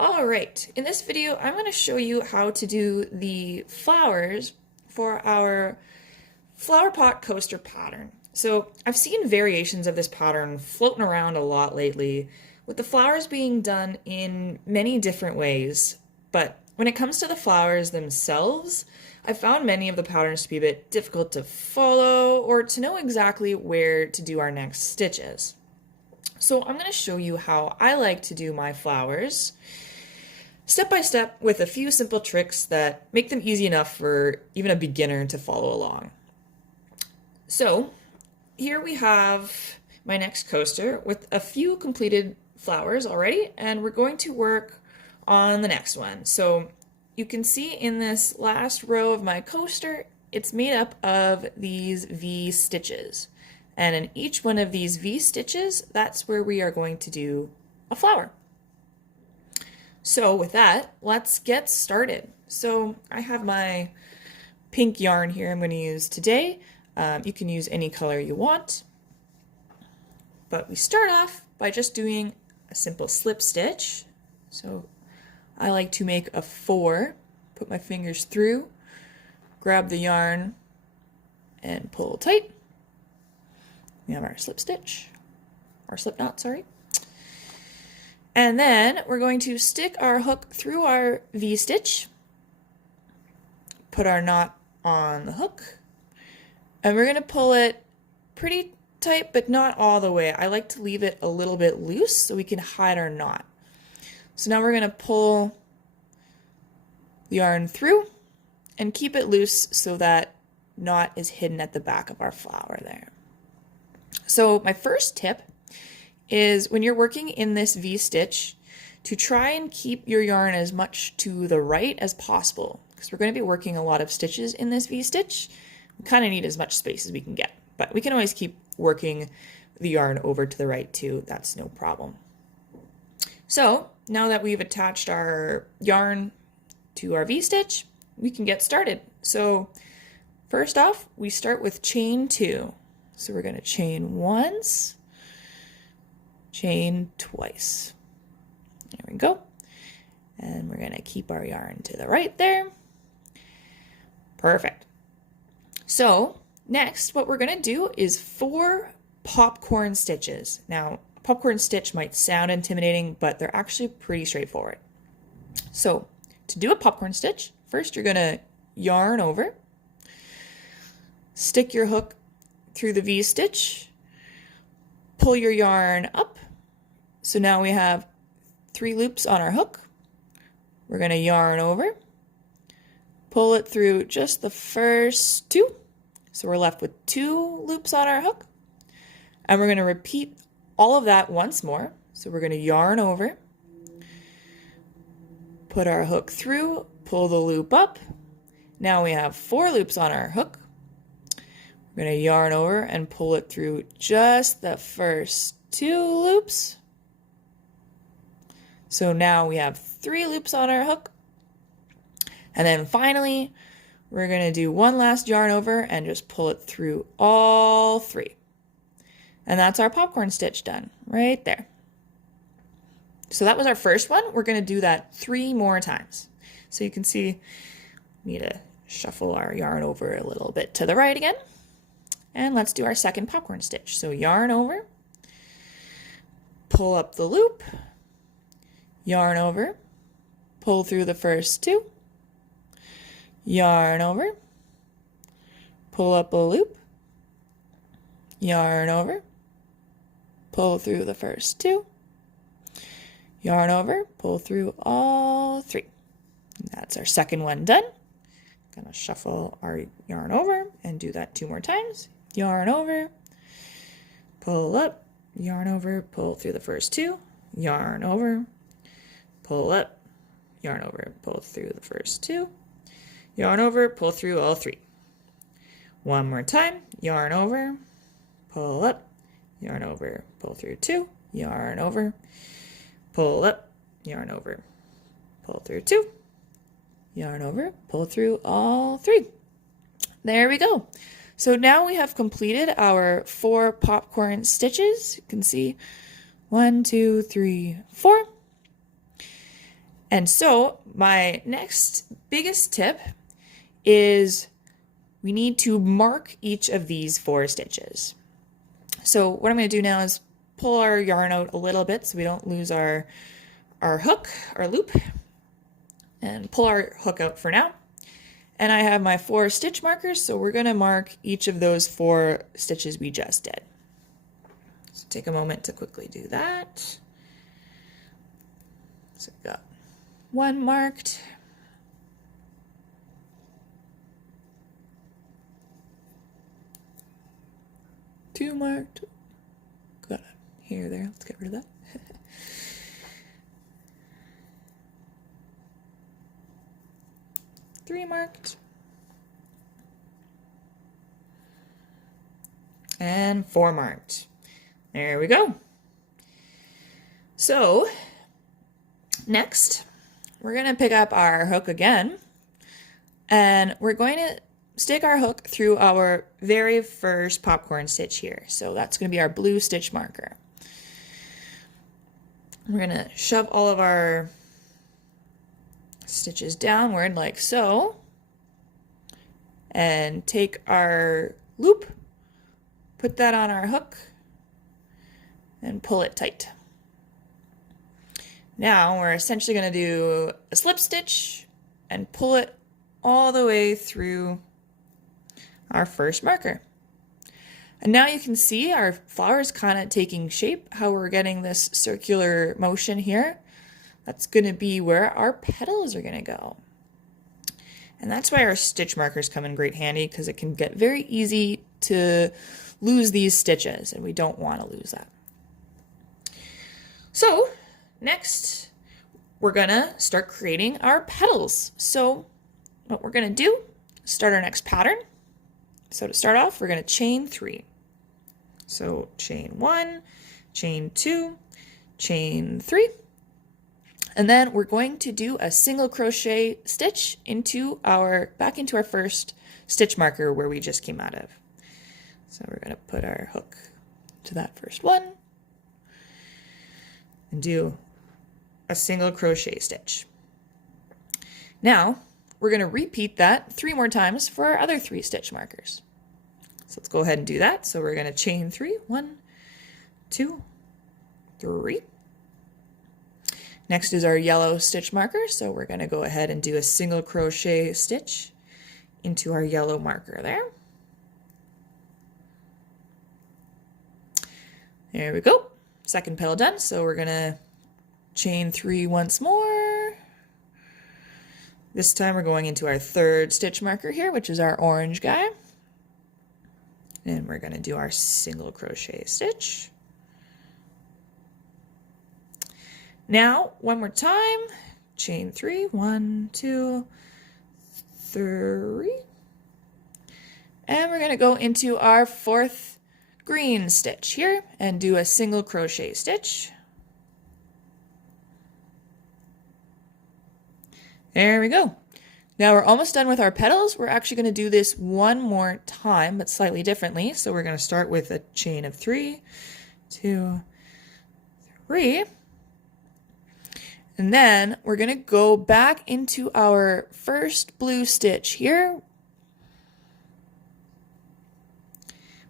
All right, in this video, I'm going to show you how to do the flowers for our flower pot coaster pattern. So I've seen variations of this pattern floating around a lot lately, with the flowers being done in many different ways. But when it comes to the flowers themselves, I found many of the patterns to be a bit difficult to follow or to know exactly where to do our next stitches. So I'm going to show you how I like to do my flowers step by step with a few simple tricks that make them easy enough for even a beginner to follow along. So here we have my next coaster with a few completed flowers already, and we're going to work on the next one. So you can see in this last row of my coaster, it's made up of these V stitches. And in each one of these V stitches, that's where we are going to do a flower. So with that, let's get started. So I have my pink yarn here I'm going to use today. You can use any color you want. But we start off by just doing a simple slip stitch. So I like to make a 4, put my fingers through, grab the yarn, and pull tight. We have our slip stitch, or slip knot, sorry. And then we're going to stick our hook through our V-stitch, put our knot on the hook, and we're going to pull it pretty tight, but not all the way. I like to leave it a little bit loose so we can hide our knot. So now we're going to pull the yarn through and keep it loose so that knot is hidden at the back of our flower there. So my first tip is when you're working in this V-stitch to try and keep your yarn as much to the right as possible, because we're going to be working a lot of stitches in this V-stitch. We kind of need as much space as we can get, but we can always keep working the yarn over to the right too. That's no problem. So now that we've attached our yarn to our V-stitch, we can get started. So first off, we start with chain 2. So we're going to chain once, chain twice. There we go. And we're going to keep our yarn to the right there. Perfect. So next, what we're going to do is 4 popcorn stitches. Now, popcorn stitch might sound intimidating, but they're actually pretty straightforward. So to do a popcorn stitch, first you're going to yarn over, stick your hook through the V-stitch, pull your yarn up. So now we have 3 loops on our hook. We're going to yarn over, pull it through just the first 2. So we're left with 2 loops on our hook. And we're going to repeat all of that once more. So we're going to yarn over, put our hook through, pull the loop up. Now we have 4 loops on our hook. We're going to yarn over and pull it through just the first 2 loops. So now we have 3 loops on our hook. And then finally, we're going to do one last yarn over and just pull it through all 3. And that's our popcorn stitch done right there. So that was our first one. We're going to do that 3 more times. So you can see, we need to shuffle our yarn over a little bit to the right again. And let's do our second popcorn stitch. So yarn over, pull up the loop, yarn over, pull through the first 2, yarn over, pull up a loop, yarn over, pull through the first 2, yarn over, pull through all 3. That's our second one done. Gonna shuffle our yarn over and do that 2 more times. Yarn over, pull up, yarn over, pull through the first 2, yarn over, pull up, yarn over, pull through the first 2, yarn over, pull through all 3. One more time, yarn over, pull up, yarn over, pull through 2, yarn over, pull up, yarn over, pull through 2, yarn over, pull through all 3. There we go. So now we have completed our 4 popcorn stitches. You can see 1, 2, 3, 4. And so my next biggest tip is we need to mark each of these 4 stitches. So what I'm going to do now is pull our yarn out a little bit so we don't lose our hook, our loop, and pull our hook out for now. And I have my 4 stitch markers, so we're going to mark each of those 4 stitches we just did. So take a moment to quickly do that. So we've got 1 marked. Two marked. Got a hair there. Let's get rid of that. 3 marked. And 4 marked. There we go. So next, we're going to pick up our hook again, and we're going to stick our hook through our very first popcorn stitch here. So that's going to be our blue stitch marker. We're going to shove all of our stitches downward like so, and take our loop, put that on our hook, and pull it tight. Now we're essentially going to do a slip stitch and pull it all the way through our first marker. And now you can see our flower is kind of taking shape, how we're getting this circular motion here. That's going to be where our petals are going to go. And that's why our stitch markers come in great handy, because it can get very easy to lose these stitches, and we don't want to lose that. So next, we're going to start creating our petals. So what we're going to do, start our next pattern. So to start off, we're going to chain 3. So chain 1, chain 2, chain 3. And then we're going to do a single crochet stitch back into our first stitch marker where we just came out of. So we're going to put our hook to that first one and do a single crochet stitch. Now we're going to repeat that 3 more times for our other 3 stitch markers. So let's go ahead and do that. So we're going to chain 3, 1, 2, 3. Next is our yellow stitch marker. So we're going to go ahead and do a single crochet stitch into our yellow marker there. There we go. Second petal done. So we're going to chain 3 once more. This time we're going into our third stitch marker here, which is our orange guy. And we're going to do our single crochet stitch. Now, one more time, chain 3, 1, 2, 3. And we're going to go into our fourth green stitch here and do a single crochet stitch. There we go. Now we're almost done with our petals. We're actually going to do this one more time, but slightly differently. So we're going to start with a chain of 3, 2, 3. And then we're going to go back into our first blue stitch here.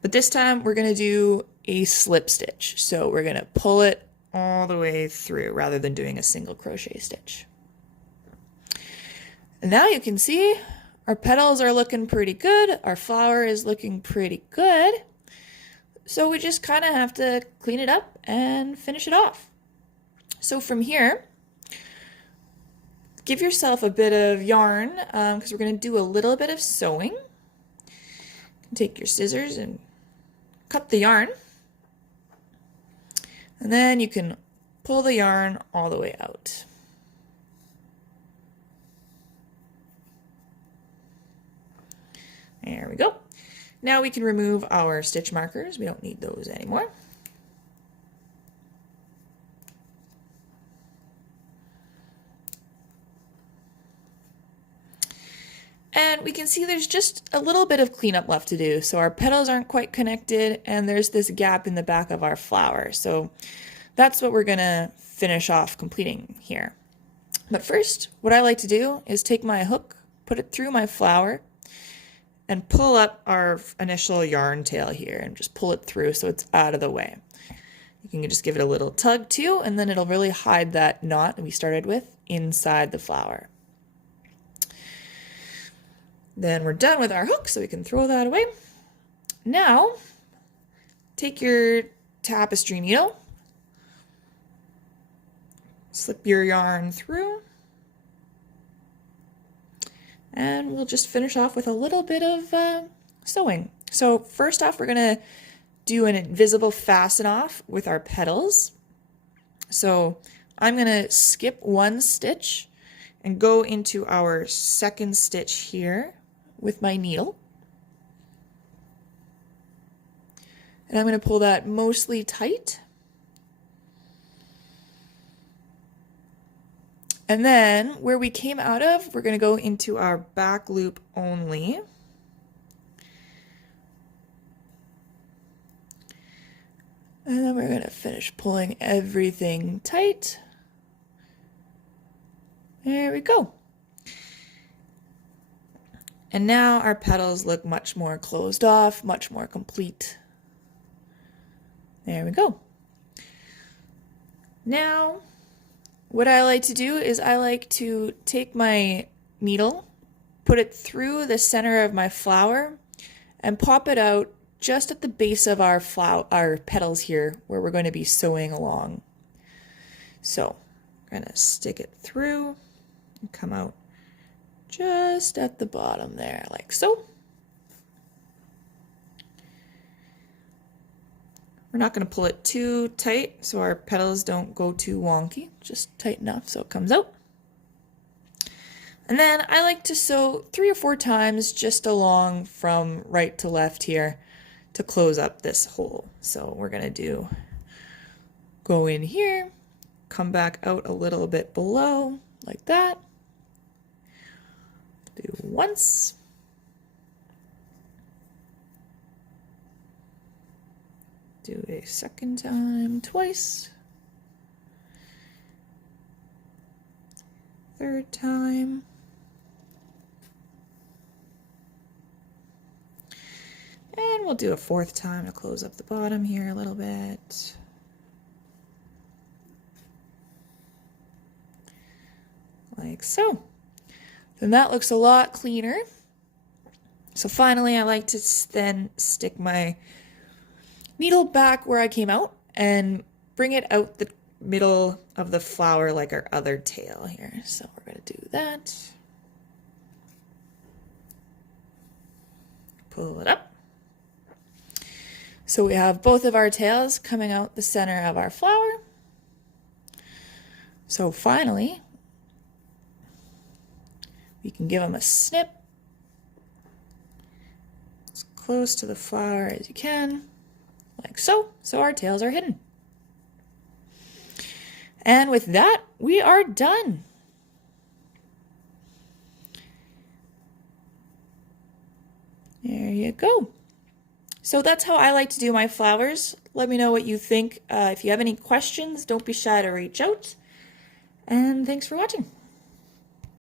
But this time we're going to do a slip stitch. So we're going to pull it all the way through rather than doing a single crochet stitch. And now you can see our petals are looking pretty good. Our flower is looking pretty good. So we just kind of have to clean it up and finish it off. So from here, give yourself a bit of yarn because we're going to do a little bit of sewing. Take your scissors and cut the yarn. And then you can pull the yarn all the way out. There we go. Now we can remove our stitch markers. We don't need those anymore. And we can see there's just a little bit of cleanup left to do. So our petals aren't quite connected and there's this gap in the back of our flower. So that's what we're gonna finish off completing here. But first, what I like to do is take my hook, put it through my flower, and pull up our initial yarn tail here and just pull it through so it's out of the way. You can just give it a little tug too, and then it'll really hide that knot we started with inside the flower. Then we're done with our hook, so we can throw that away. Now, take your tapestry needle, slip your yarn through, and we'll just finish off with a little bit of sewing. So first off, we're gonna do an invisible fasten off with our petals. So I'm gonna skip one stitch and go into our second stitch here with my needle. And I'm going to pull that mostly tight. And then where we came out of, we're going to go into our back loop only. And then we're going to finish pulling everything tight. There we go. And now our petals look much more closed off, much more complete. There we go. Now, what I like to do is I like to take my needle, put it through the center of my flower, and pop it out just at the base of our petals here, where we're going to be sewing along. So, I'm going to stick it through and come out just at the bottom there, like so. We're not going to pull it too tight so our petals don't go too wonky, just tight enough so it comes out. And then I like to sew 3 or 4 times just along from right to left here to close up this hole. So we're going to go in here, come back out a little bit below like that. Do once. Do a second time, twice. Third time. And we'll do a 4th time to close up the bottom here a little bit. Like so. Then that looks a lot cleaner. So finally I like to then stick my needle back where I came out and bring it out the middle of the flower like our other tail here. So we're going to do that. Pull it up. So we have both of our tails coming out the center of our flower. So finally, we can give them a snip as close to the flower as you can. Like so. So our tails are hidden. And with that, we are done. There you go. So that's how I like to do my flowers. Let me know what you think. If you have any questions, don't be shy to reach out. And thanks for watching.